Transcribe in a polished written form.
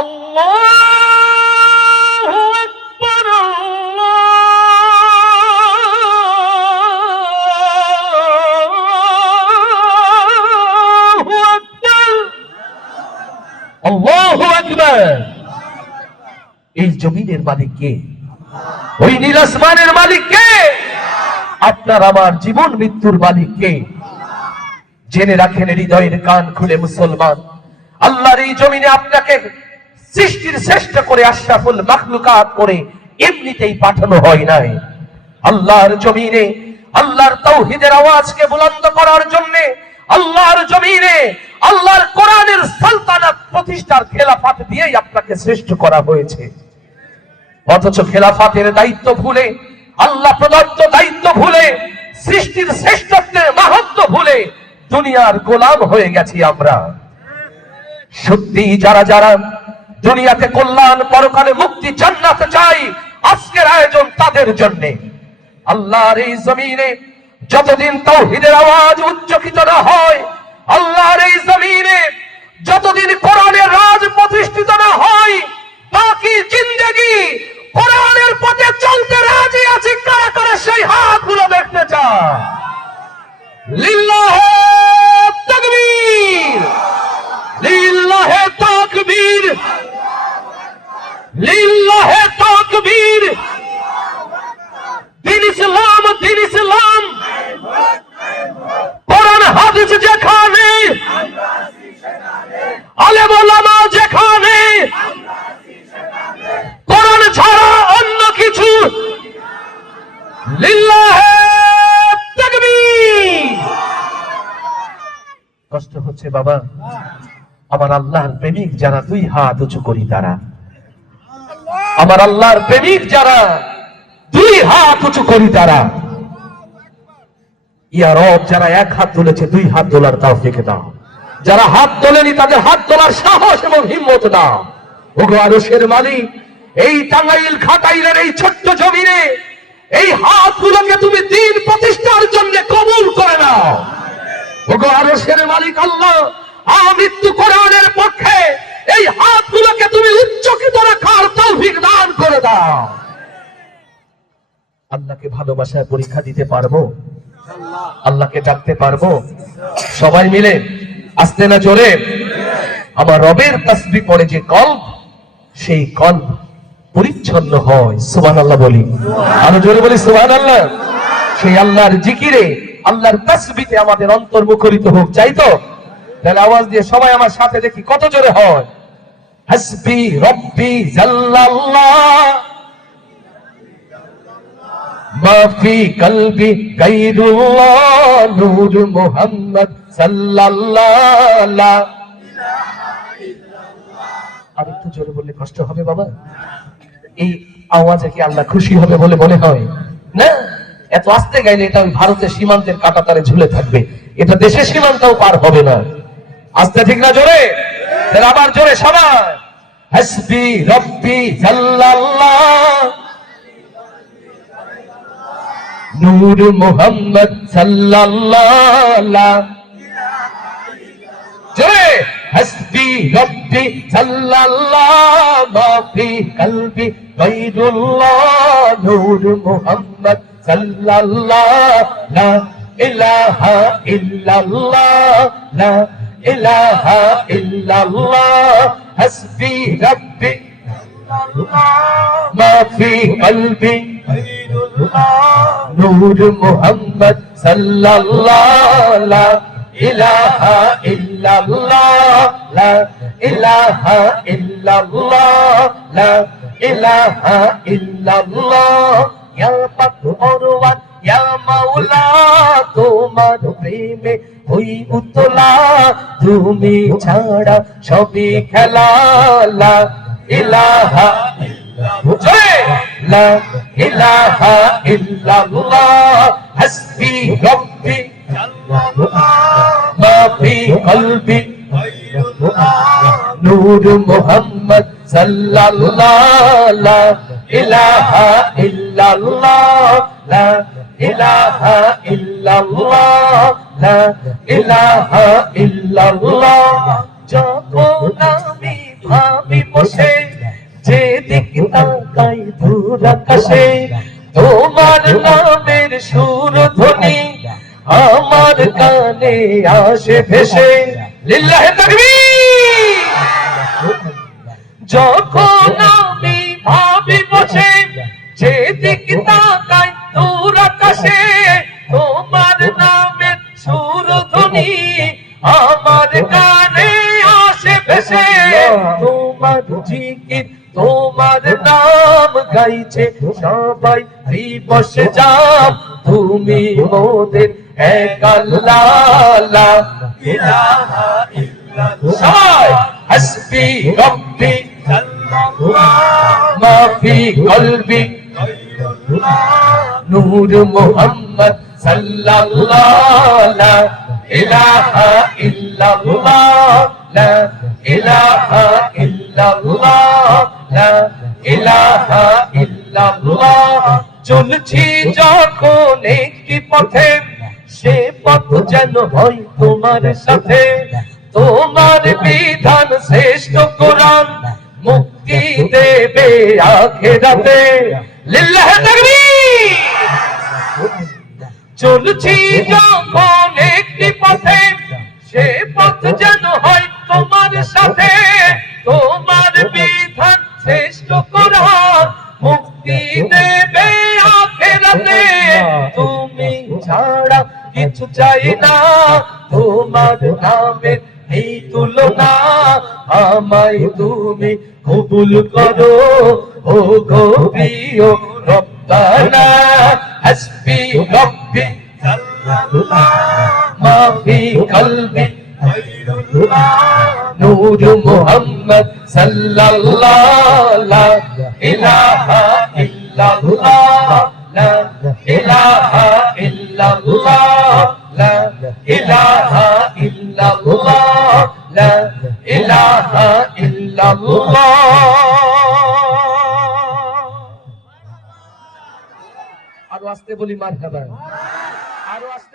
আল্লাহু আকবার, আল্লাহু আকবার, আল্লাহু আকবার। এই জমিনের মালিক কে? ওই নীল আসমানের মালিক কে? আপনার আমার জীবন মৃত্যুর মালিক কে? জেনে রাখেন হৃদয়ের কান খুলে মুসলমান, আল্লাহর এই জমিনে আপনাকে সৃষ্টির শ্রেষ্ঠ করে আশরাফুল মাখলুকাত করে এমনিতেই পাঠানো হয় নাই। আল্লাহর জমিনে আল্লাহর তাওহীদের আওয়াজকে বুলন্দ করার জন্য, আল্লাহর জমিনে আল্লাহর কোরআনের সালতানাত প্রতিষ্ঠার খেলাফত দিয়েই আপনাকে শ্রেষ্ঠ করা হয়েছে। অথচ খেলাফতের দায়িত্ব ভুলে, আল্লাহ প্রদত্ত দায়িত্ব ভুলে, সৃষ্টির শ্রেষ্ঠত্বের মাহাত্ম্য ভুলে দুনিয়ার গোলাম হয়ে গেছি আমরা। সত্যি যারা যারা দুনিয়াতে কল্যাণ, পরকালে মুক্তি, জান্নাতে চাই, আজকের আয়োজন তাদের জন্য। আল্লাহর এই জমিনে যতদিন তাওহীদের আওয়াজ উচ্চকিত না হয়, আল্লাহর এই জমিনে যতদিন কোরআনের রাজ প্রতিষ্ঠিত না হয়, বাকি জিন্দেগি কোরআনের পথে চলতে রাজি আছি কারা কারা সেই হাতগুলো দেখতে চায়। লিল্লাহে তাকবীর, লিল্লাহে তাকবীর, লিল্লাহে তাকবীর। দিন ইসলাম, দিন ইসলাম, কোরআন হাদিস যেখানে, আলেম ওলামা যেখানে, কোরআন ছাড়া অন্য কিছু, লিল্লাহে তাকবীর। কষ্ট হচ্ছে বাবা, আমার আল্লাহর প্রেমিক যারা দুই হাত উঁচু করি তারা, আমার আল্লাহর প্রেমিক যারা দুই হাত উঁচু করি তারা। ইয়া রব, যারা এক হাত তুলেছে দুই হাত তোলার তৌফিক দাও, যারা হাত তোলেনি তাদের হাত তোলার সাহস এবং হিম্মত দাও। ওগো আরশের মালিক, এই টাঙ্গাইল খাটাইলের এই ছোট্ট জমিনে এই হাতগুলোকে তুমি দ্বীন প্রতিষ্ঠার জন্য কবুল করে নাও। ওগো আরশের মালিক আল্লাহ, আমৃত্যু কোরআনের পক্ষে এই হাতগুলোকে তুমি উচ্চকিত রাখার তৌফিক দান করে দাও। আল্লাহকে ভালোবাসায় পরীক্ষা দিতে পারবো? আল্লাহকে ডাকতে পারবো? সবাই মিলে আস্তে না জোরে আমার রবের তাসবিহ পড়ে যে কলব, সেই কলব পরিচ্ছন্ন হয়। সুবহানাল্লাহ বলি, আরো জোরে বলি সুবহানাল্লাহ। সেই আল্লাহর জিকিরে, আল্লাহর তাসবিহে আমাদের অন্তর মুখরিত হোক, চাই তো? তাহলে আওয়াজ দিয়ে সবাই আমার সাথে দেখি কত জোরে হয়। হাসবি রব্বি জাল্লাল্লাহ, মাফি কলবি গায়রুল্লাহ, নূর মুহাম্মদ সাল্লাল্লাহ। আর একটু জোরে বললে কষ্ট হবে বাবা? এই আওয়াজে কি আল্লাহ খুশি হবে বলে মনে হয়? না, এত আস্তে গাইলে এটা ওই ভারতের সীমান্তের কাঁটাতারে ঝুলে থাকবে, এটা দেশের সীমান্তও পার হবে না। আস্তে, ঠিক না? জোরে, তাহলে আবার জোরে সবাই। হাসবি রব্বি জাল্লাল্লাহ, নূর মুহাম্মদ সাল্লাল্লাহ। জোরে, হাসবি রব্বি সাল্লাল্লাহ, মাফি কলবি গায়রুল্লাহ, নূর মুহাম্মদ সাল্লাল্লাহ। লা ইলাহা ইল্লাল্লাহ, লা ইলাহা ইল্লাল্লাহ, হাসবি রব্বি মাফি কলবি নূর মুহাম্মদ সাল্লাল্লাহ। লা ইলাহা ইল্লাল্লাহ, লা ইলাহা ইল্লাল্লাহ, লা ইলাহা ইল্লাল্লাহ। ইয়া পাক পরওয়ার, ইয়া মাওলা, তোমার প্রেমে হই উতলা, তুমি ছাড়া সবই খেলা। লা ইলাহা লা ইলাহা ইল্লাল্লাহ, হাসবি রব্বি মাফি কলবি নূর মুহাম্মদ সাল্লাল্লাহ। লা ইলাহা ইল্লাল্লাহ, লা ইলাহা ইল্লাল্লাহ, লা ইলাহা ইল্লাল্লাহ। যখন আমি ভাবি বসে তোমার নামের সুরধ্বনি আমার কানে আসে ভেসে লিল্লাহে তাকবীর। যখন আমি ভাবি বসে যেদিক তাকাই দূর আকাশে তোমার নামের সুরধ্বনি আমার কানে আসে ভেসে। তোমার জিকির তোমার নাম গাইছে সবাই বসে যাও তুমি মোদের এক আল্লাহ লা ইলাহা ইল্লাল্লাহ হাসবি রব্বি সাল্লাল্লাহু মা ফি কলবি নূর মুহাম্মদ সাল্লাল্লাহু লা ইলাহা ইল্লাল্লাহ লা ইলাহা ইল্লাল্লাহ লা ইলাহা ইল্লাল্লাহ। চলছি যখন একটি পথে সে পথ যেন হয় তোমার সাথে তোমার বিধান শ্রেষ্ঠ কোরআন মুক্তি দেবে আখিরাতে লিল্লাহে তাকবীর। চলছি যখন একটি পথে সে পথ যেন হয় তোমার সাথে তোমার বিধান শ্রেষ্ঠ কোরআন মুক্তি দেবে আখিরাতে। তুমি ছাড়া কিছু চাই না তোমার নামের এই তুলনা আমায় তুমি কবুল করো ও গো প্রিয় রব্বানা হাসবি রব্বি সাল্লাল্লাহু মা ফি কলবি নূর মুহাম্মদ সাল্লাল্লাহু লা ইলাহা ইল্লাল্লাহ লা ইলাহা ইল্লাল্লাহ লা ইলাহা ইল্লাল্লাহ লা ইলাহা ইল্লাল্লাহ। আরো আস্তে বলি মারহাবা, আরো আস্তে।